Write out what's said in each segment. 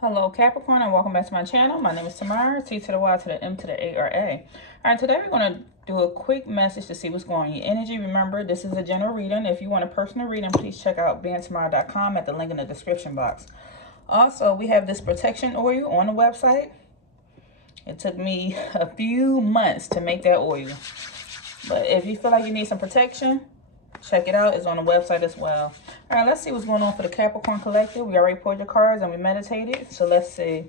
Hello Capricorn, and welcome back to my channel. My name is Tamara, T to the Y to the M to the A-R-A. Alright, today we're going to do a quick message to see what's going on in your energy. Remember, this is a general reading. If you want a personal reading, please check out bandtamara.com at the link in the description box. Also, we have this protection oil on the website. It took me a few months to make that oil. But if you feel like you need some protection, check it out. It's on the website as well. All right, let's see what's going on for the Capricorn Collective. We already pulled your cards and we meditated. So let's see.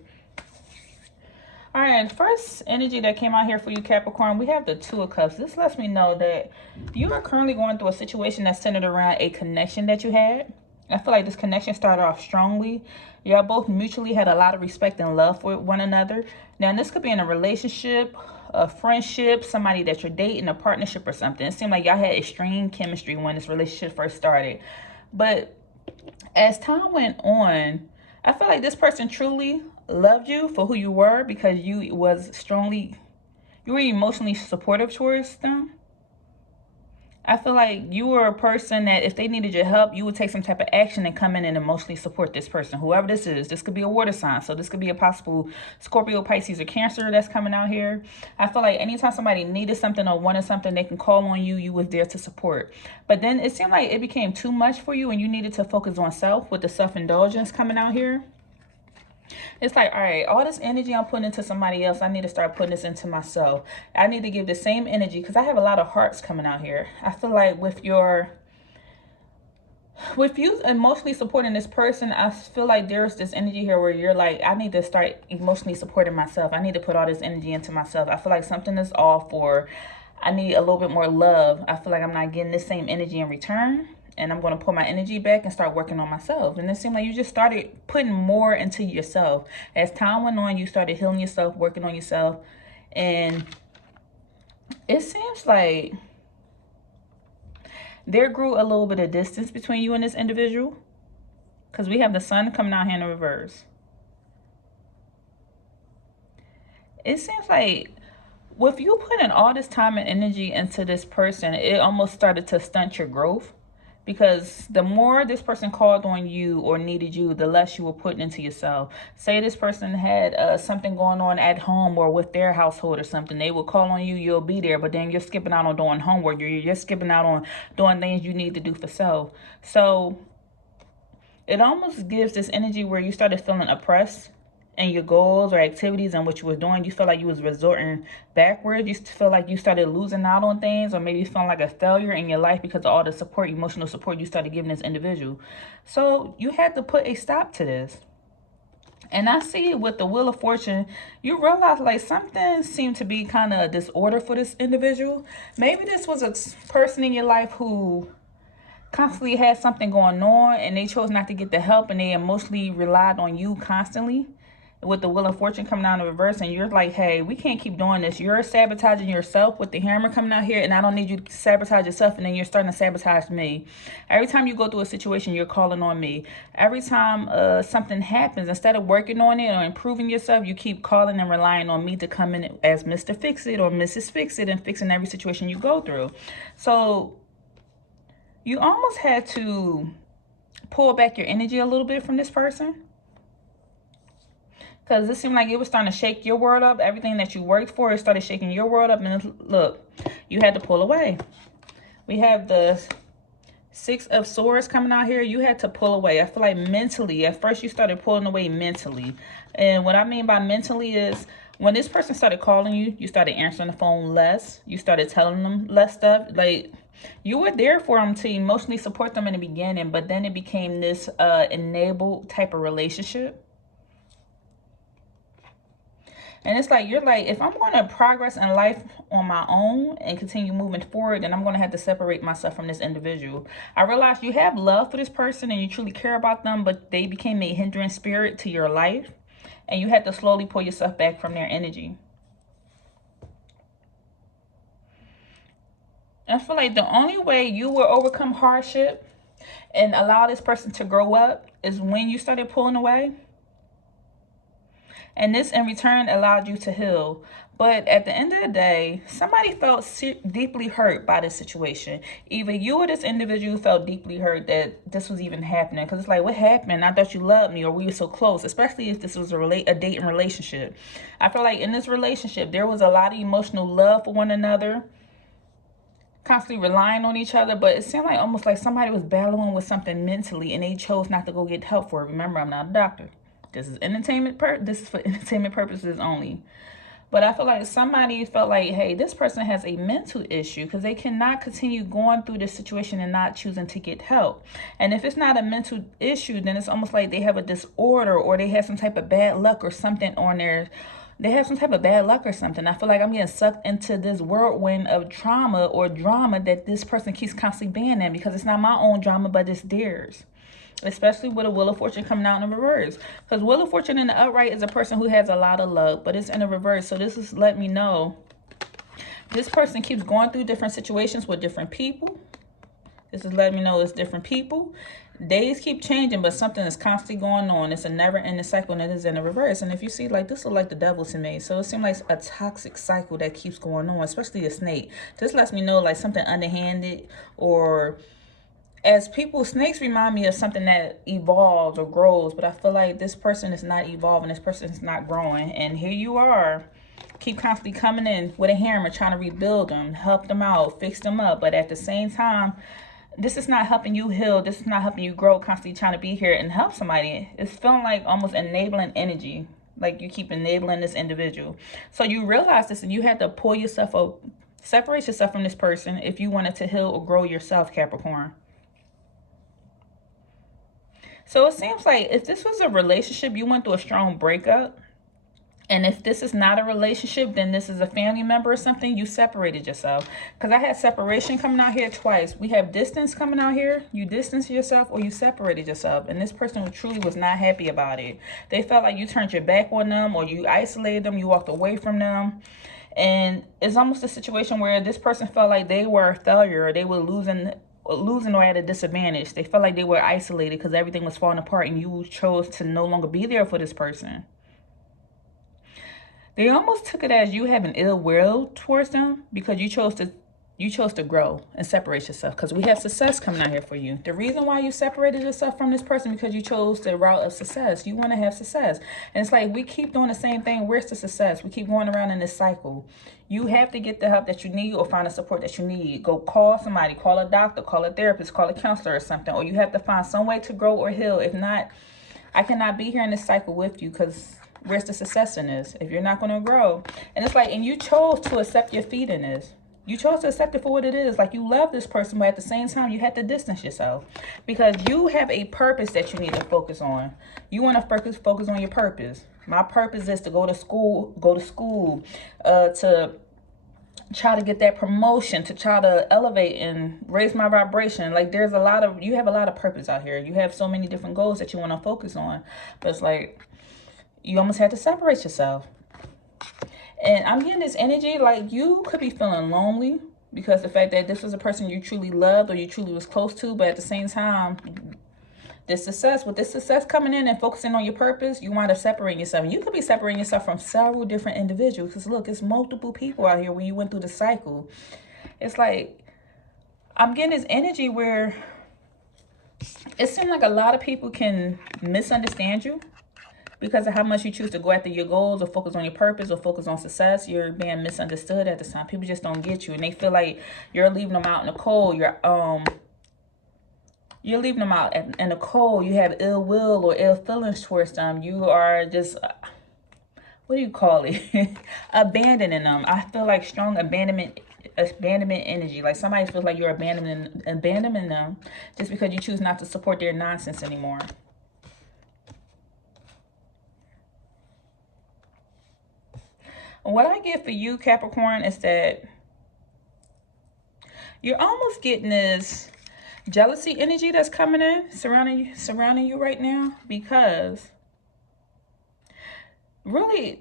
All right, first energy that came out here for you, Capricorn, we have the Two of Cups. This lets me know that you are currently going through a situation that's centered around a connection that you had. I feel like this connection started off strongly. Y'all both mutually had a lot of respect and love for one another. Now, this could be in a relationship, a friendship, somebody that you're dating, a partnership or something. It seemed like y'all had extreme chemistry when this relationship first started. But as time went on, I feel like this person truly loved you for who you were because you were emotionally supportive towards them. I feel like you were a person that if they needed your help, you would take some type of action and come in and emotionally support this person. Whoever this is, this could be a water sign. So this could be a possible Scorpio, Pisces, or Cancer that's coming out here. I feel like anytime somebody needed something or wanted something, they can call on you. You was there to support. But then it seemed like it became too much for you and you needed to focus on self with the self-indulgence coming out here. It's like, all right, all this energy I'm putting into somebody else, I need to start putting this into myself. I need to give the same energy because I have a lot of hearts coming out here. I feel like with you emotionally supporting this person, I feel like there's this energy here where you're like, I need to start emotionally supporting myself. I need to put all this energy into myself. I feel like something is off, or I need a little bit more love. I feel like I'm not getting the same energy in return. And I'm going to pull my energy back and start working on myself. And it seemed like you just started putting more into yourself. As time went on, you started healing yourself, working on yourself. And it seems like there grew a little bit of distance between you and this individual. Because we have the Sun coming out here in the reverse. It seems like with you putting all this time and energy into this person, it almost started to stunt your growth. Because the more this person called on you or needed you, the less you were putting into yourself. Say this person had something going on at home or with their household or something. They will call on you, you'll be there, but then you're skipping out on doing homework. You're skipping out on doing things you need to do for self. So it almost gives this energy where you started feeling oppressed and your goals or activities and what you were doing. You feel like you was resorting backwards. You feel like you started losing out on things, or maybe feeling like a failure in your life because of all the support, emotional support you started giving this individual. So you had to put a stop to this. And I see it with the Wheel of Fortune. You realize like something seemed to be kind of a disorder for this individual. Maybe this was a person in your life who constantly had something going on and they chose not to get the help and they emotionally relied on you constantly. With the Wheel of Fortune coming out in reverse, and you're like, hey, we can't keep doing this. You're sabotaging yourself with the Hammer coming out here, and I don't need you to sabotage yourself, and then you're starting to sabotage me. Every time you go through a situation, you're calling on me. Every time something happens, instead of working on it or improving yourself, you keep calling and relying on me to come in as Mr. Fix-It or Mrs. Fix-It and fixing every situation you go through. So you almost had to pull back your energy a little bit from this person. Because it seemed like it was starting to shake your world up. Everything that you worked for, it started shaking your world up. And look, you had to pull away. We have the Six of Swords coming out here. You had to pull away. I feel like mentally, at first you started pulling away mentally. And what I mean by mentally is when this person started calling you, you started answering the phone less. You started telling them less stuff. Like, you were there for them to emotionally support them in the beginning. But then it became this enabled type of relationship. And it's like, you're like, if I'm going to progress in life on my own and continue moving forward, then I'm going to have to separate myself from this individual. I realize you have love for this person and you truly care about them, but they became a hindering spirit to your life. And you had to slowly pull yourself back from their energy. I feel like the only way you will overcome hardship and allow this person to grow up is when you started pulling away. And this in return allowed you to heal. But at the end of the day, somebody felt deeply hurt by this situation. Either you or this individual felt deeply hurt that this was even happening. Because it's like, what happened? I thought you loved me, or we were so close, especially if this was a dating relationship. I feel like in this relationship, there was a lot of emotional love for one another, constantly relying on each other, but it seemed like almost like somebody was battling with something mentally and they chose not to go get help for it. Remember, I'm not a doctor. This is this is for entertainment purposes only. But I feel like somebody felt like, hey, this person has a mental issue because they cannot continue going through this situation and not choosing to get help. And if it's not a mental issue, then it's almost like they have a disorder, or they have some type of bad luck or something on their, they have some type of bad luck or something. I feel like I'm getting sucked into this whirlwind of trauma or drama that this person keeps constantly being in, because it's not my own drama, but it's theirs. Especially with a Wheel of Fortune coming out in the reverse. Because Wheel of Fortune in the upright is a person who has a lot of luck, but it's in the reverse. So this is letting me know this person keeps going through different situations with different people. This is letting me know it's different people. Days keep changing, but something is constantly going on. It's a never-ending cycle, and it is in the reverse. And if you see, like, this is like the devil to me. So it seems like a toxic cycle that keeps going on, especially a snake. This lets me know, like, something underhanded, or as people, snakes remind me of something that evolves or grows, but I feel like this person is not evolving, this person is not growing. And here you are, keep constantly coming in with a hammer, trying to rebuild them, help them out, fix them up. But at the same time, this is not helping you heal. This is not helping you grow, constantly trying to be here and help somebody. It's feeling like almost enabling energy, like you keep enabling this individual. So you realize this, and you had to pull yourself up, separate yourself from this person if you wanted to heal or grow yourself, Capricorn. So it seems like if this was a relationship, you went through a strong breakup. And if this is not a relationship, then this is a family member or something, you separated yourself. Because I had separation coming out here twice. We have distance coming out here. You distanced yourself or you separated yourself. And this person truly was not happy about it. They felt like you turned your back on them, or you isolated them, you walked away from them. And it's almost a situation where this person felt like they were a failure, or they were losing or at a disadvantage. They felt like they were isolated because everything was falling apart, and you chose to no longer be there for this person. They almost took it as you having ill will towards them because you chose to grow and separate yourself, because we have success coming out here for you. The reason why you separated yourself from this person because you chose the route of success. You want to have success. And it's like we keep doing the same thing. Where's the success? We keep going around in this cycle. You have to get the help that you need or find the support that you need. Go call somebody, call a doctor, call a therapist, call a counselor or something. Or you have to find some way to grow or heal. If not, I cannot be here in this cycle with you, because where's the success in this if you're not going to grow? And it's like, and you chose to accept your fate in this. You chose to accept it for what it is. Like, you love this person, but at the same time, you have to distance yourself because you have a purpose that you need to focus on. You want to focus on your purpose. My purpose is to go to school, to try to get that promotion, to try to elevate and raise my vibration. Like, you have a lot of purpose out here. You have so many different goals that you want to focus on, but it's like you almost have to separate yourself. And I'm getting this energy like you could be feeling lonely because the fact that this was a person you truly loved or you truly was close to, but at the same time, with this success coming in and focusing on your purpose, you wind up separating yourself. And you could be separating yourself from several different individuals, because look, it's multiple people out here when you went through the cycle. It's like, I'm getting this energy where it seems like a lot of people can misunderstand you because of how much you choose to go after your goals or focus on your purpose or focus on success. You're being misunderstood at this time. People just don't get you, and they feel like you're leaving them out in the cold. You're leaving them out in the cold. You have ill will or ill feelings towards them. You are just, what do you call it? Abandoning them. I feel like strong abandonment energy. Like somebody feels like you're abandoning them just because you choose not to support their nonsense anymore. What I get for you, Capricorn, is that you're almost getting this jealousy energy that's coming in, surrounding you right now, because really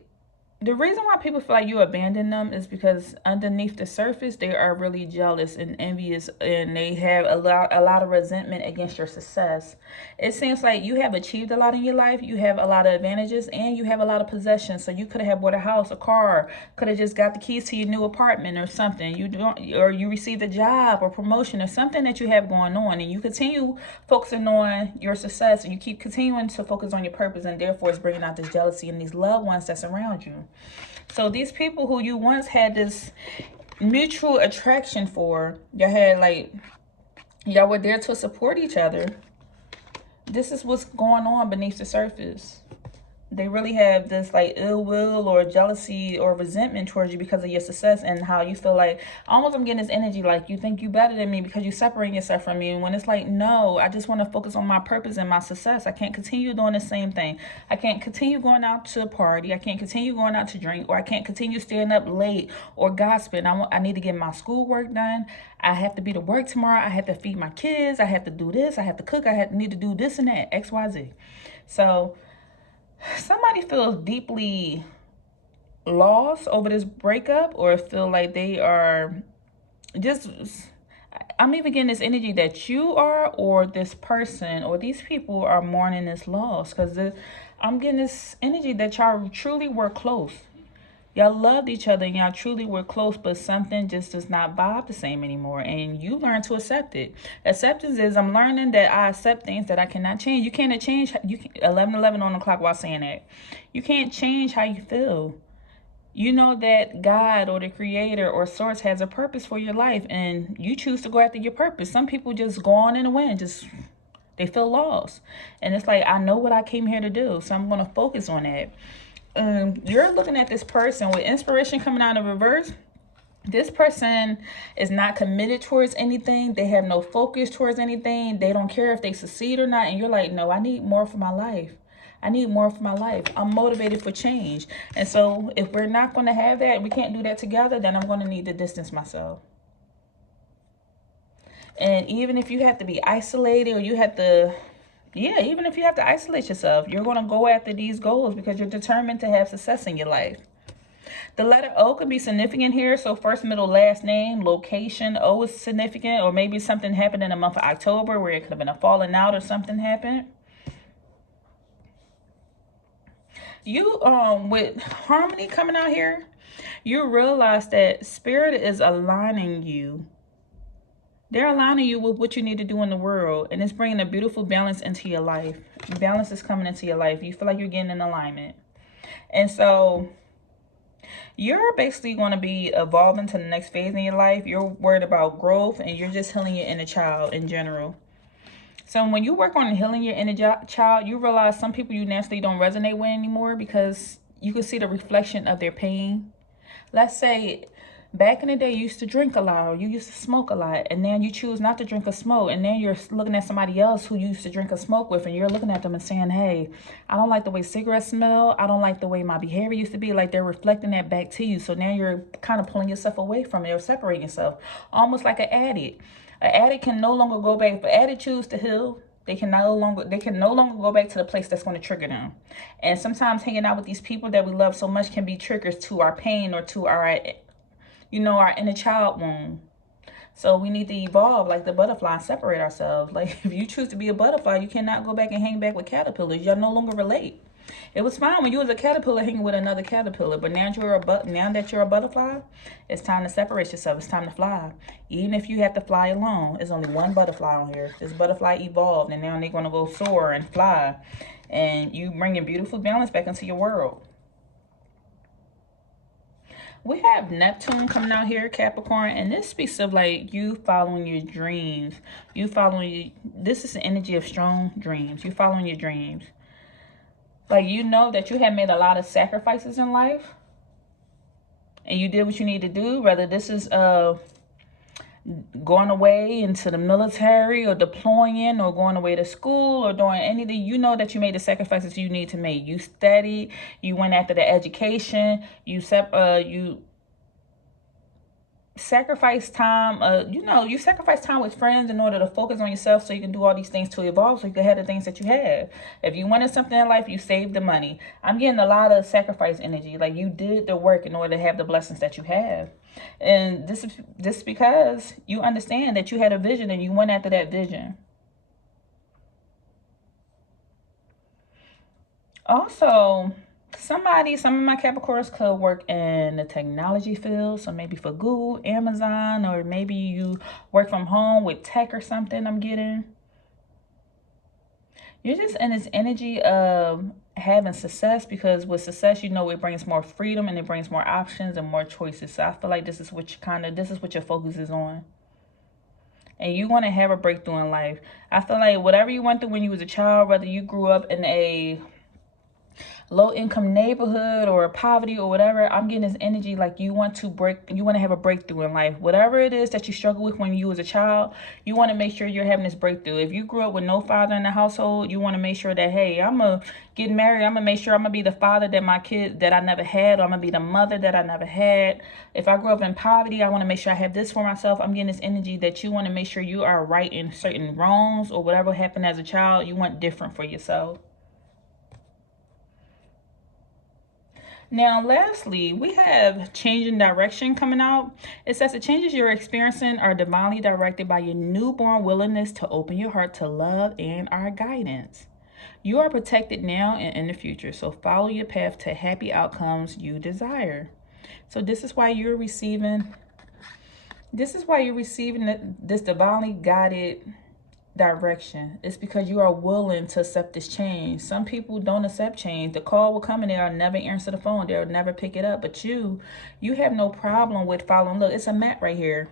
the reason why people feel like you abandon them is because underneath the surface they are really jealous and envious, and they have a lot of resentment against your success. It seems like you have achieved a lot in your life, you have a lot of advantages, and you have a lot of possessions. So you could have bought a house, a car, could have just got the keys to your new apartment or something. You don't, or you received a job or promotion or something that you have going on, and you continue focusing on your success, and you keep continuing to focus on your purpose, and therefore it's bringing out this jealousy in these loved ones that surround you. So these people who you once had this mutual attraction for, y'all had like, y'all were there to support each other. This is what's going on beneath the surface. They really have this like ill will or jealousy or resentment towards you because of your success, and how you feel like, almost I'm getting this energy like you think you better than me because you separate yourself from me, when it's like, no, I just want to focus on my purpose and my success. I can't continue doing the same thing. I can't continue going out to a party. I can't continue going out to drink, or I can't continue staying up late or gossiping. I need to get my schoolwork done. I have to be to work tomorrow. I have to feed my kids. I have to do this. I have to cook. Need to do this and that, XYZ. So somebody feels deeply lost over this breakup, or feel like they are just, I'm even getting this energy that you are, or this person or these people are mourning this loss, because I'm getting this energy that y'all truly were close. Y'all loved each other and y'all truly were close, but something just does not vibe the same anymore. And you learn to accept it. Acceptance is, I'm learning that I accept things that I cannot change. You cannot change, 11:11 on the clock while saying that. You can't change how you feel. You know that God or the creator or source has a purpose for your life, and you choose to go after your purpose. Some people just go on in the wind, they feel lost. And it's like, I know what I came here to do, so I'm going to focus on that. You're looking at this person with inspiration coming out of reverse. This person is not committed towards anything. They have no focus towards anything. They don't care if they succeed or not. And you're like, no, I need more for my life. I need more for my life. I'm motivated for change. And so if we're not going to have that, we can't do that together, then I'm going to need to distance myself. And even if you have to be isolated, or you have to, even if you have to isolate yourself, you're going to go after these goals because you're determined to have success in your life. The letter O could be significant here. So first, middle, last name, location. O is significant, or maybe something happened in the month of October where it could have been a falling out or something happened. You, with harmony coming out here, you realize that spirit is aligning you. They're aligning you with what you need to do in the world, and it's bringing a beautiful balance into your life. Balance is coming into your life. You feel like you're getting in alignment. And so you're basically going to be evolving to the next phase in your life. You're worried about growth, and you're just healing your inner child in general. So when you work on healing your inner child, you realize some people you naturally don't resonate with anymore, because you can see the reflection of their pain. Let's say back in the day you used to drink a lot, or you used to smoke a lot, and then you choose not to drink or smoke, and then you're looking at somebody else who you used to drink or smoke with, and you're looking at them and saying, hey, I don't like the way cigarettes smell. I don't like the way my behavior used to be. Like, they're reflecting that back to you. So now you're kind of pulling yourself away from it, or separating yourself, almost like an addict. An addict can no longer go back. If an addict choose to heal, they can no longer go back to the place that's going to trigger them. And sometimes hanging out with these people that we love so much can be triggers to our pain, or to our, our inner child wound. So we need to evolve like the butterfly and separate ourselves. Like, if you choose to be a butterfly, you cannot go back and hang back with caterpillars. Y'all no longer relate. It was fine when you was a caterpillar hanging with another caterpillar, but now that you're a butterfly, it's time to separate yourself. It's time to fly. Even if you have to fly alone, there's only one butterfly on here. This butterfly evolved, and now they're going to go soar and fly. And you bringing beautiful balance back into your world. We have Neptune coming out here, Capricorn, and this speaks of like you following your dreams. This is the energy of strong dreams. You following your dreams. Like, you know that you have made a lot of sacrifices in life, and you did what you need to do, whether this is going away into the military, or deploying, or going away to school, or doing anything. You know that you made the sacrifices you need to make. You studied, you went after the education, you sacrifice time. You know, you sacrifice time with friends in order to focus on yourself so you can do all these things to evolve, so you can have the things that you have. If you wanted something in life, you saved the money. I'm getting a lot of sacrifice energy. Like, you did the work in order to have the blessings that you have. And this is because you understand that you had a vision and you went after that vision. Also, some of my Capricorns could work in the technology field. So maybe for Google, Amazon, or maybe you work from home with tech or something. I'm getting. You're just in this energy of having success, because with success, you know, it brings more freedom and it brings more options and more choices. So I feel like this is what this is what your focus is on. And you want to have a breakthrough in life. I feel like whatever you went through when you was a child, whether you grew up in a low income neighborhood or poverty or whatever, I'm getting this energy like you want to have a breakthrough in life. Whatever it is that you struggle with when you was a child, you want to make sure you're having this breakthrough. If you grew up with no father in the household, you want to make sure that, hey, I'm gonna get married, I'm gonna make sure I'm gonna be the father that my kids that I never had, or I'm gonna be the mother that I never had. If I grew up in poverty, I want to make sure I have this for myself. I'm getting this energy that you want to make sure you are right in certain wrongs, or whatever happened as a child, you want different for yourself. Now, lastly, we have change in direction coming out. It says the changes you're experiencing are divinely directed by your newborn willingness to open your heart to love and our guidance. You are protected now and in the future, so follow your path to happy outcomes you desire. So this is why you're receiving this divinely guided direction. It's because you are willing to accept this change. Some people don't accept change. The call will come and they'll never answer the phone. They'll never pick it up. But you have no problem with following. Look, it's a map right here.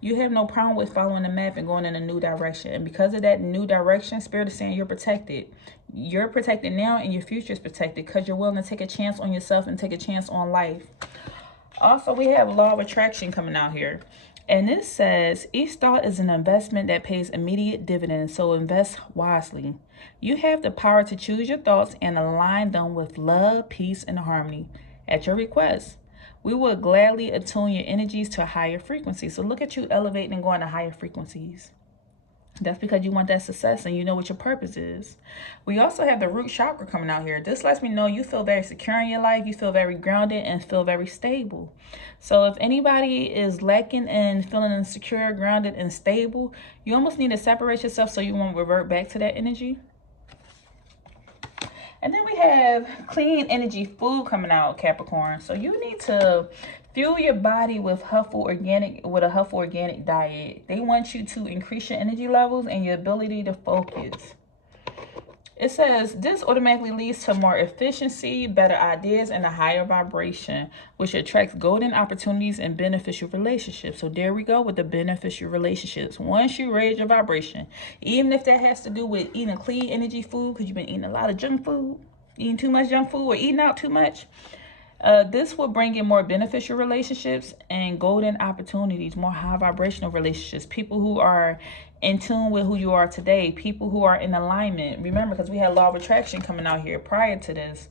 You have no problem with following the map and going in a new direction. And because of that new direction, Spirit is saying you're protected. You're protected now, and your future is protected because you're willing to take a chance on yourself and take a chance on life. Also, we have law of attraction coming out here. And this says, each thought is an investment that pays immediate dividends, so invest wisely. You have the power to choose your thoughts and align them with love, peace, and harmony at your request. We will gladly attune your energies to a higher frequency. So look at you elevating and going to higher frequencies. That's because you want that success and you know what your purpose is. We also have the root chakra coming out here. This lets me know you feel very secure in your life. You feel very grounded and feel very stable. So if anybody is lacking in feeling insecure, grounded, and stable, you almost need to separate yourself so you won't revert back to that energy. And then we have clean energy food coming out, Capricorn. So you need to fuel your body with a Huffle organic diet. They want you to increase your energy levels and your ability to focus. It says this automatically leads to more efficiency, better ideas, and a higher vibration, which attracts golden opportunities and beneficial relationships. So there we go with the beneficial relationships. Once you raise your vibration, even if that has to do with eating clean energy food, because you've been eating a lot of junk food, eating too much junk food, or eating out too much, this will bring in more beneficial relationships and golden opportunities, more high vibrational relationships, people who are in tune with who you are today, people who are in alignment. Remember, because we had law of attraction coming out here prior to this.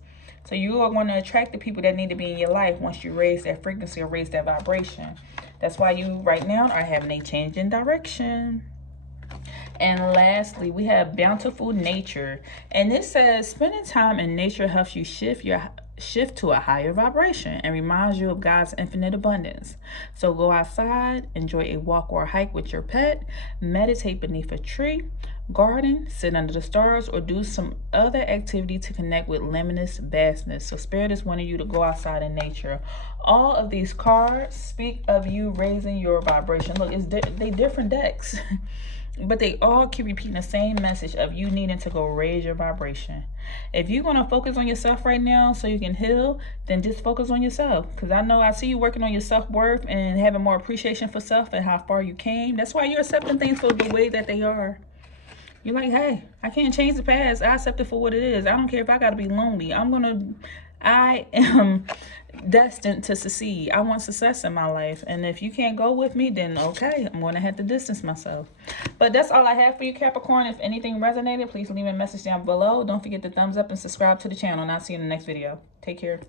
So you are going to attract the people that need to be in your life once you raise that frequency or raise that vibration. That's why you right now are having a change in direction. And lastly, we have bountiful nature. And this says spending time in nature helps you shift to a higher vibration and reminds you of God's infinite abundance. So go outside, enjoy a walk or a hike with your pet, meditate beneath a tree, garden, sit under the stars, or do some other activity to connect with limitless vastness. So Spirit is wanting you to go outside in nature. All of these cards speak of you raising your vibration. Look, they different decks. But they all keep repeating the same message of you needing to go raise your vibration. If you're going to focus on yourself right now so you can heal, then just focus on yourself. Because I see you working on your self-worth and having more appreciation for self and how far you came. That's why you're accepting things for the way that they are. You're like, hey, I can't change the past. I accept it for what it is. I don't care if I got to be lonely. I am destined to succeed. I want success in my life. And if you can't go with me, then okay, I'm going to have to distance myself. But that's all I have for you, Capricorn. If anything resonated, please leave a message down below. Don't forget to thumbs up and subscribe to the channel. And I'll see you in the next video. Take care.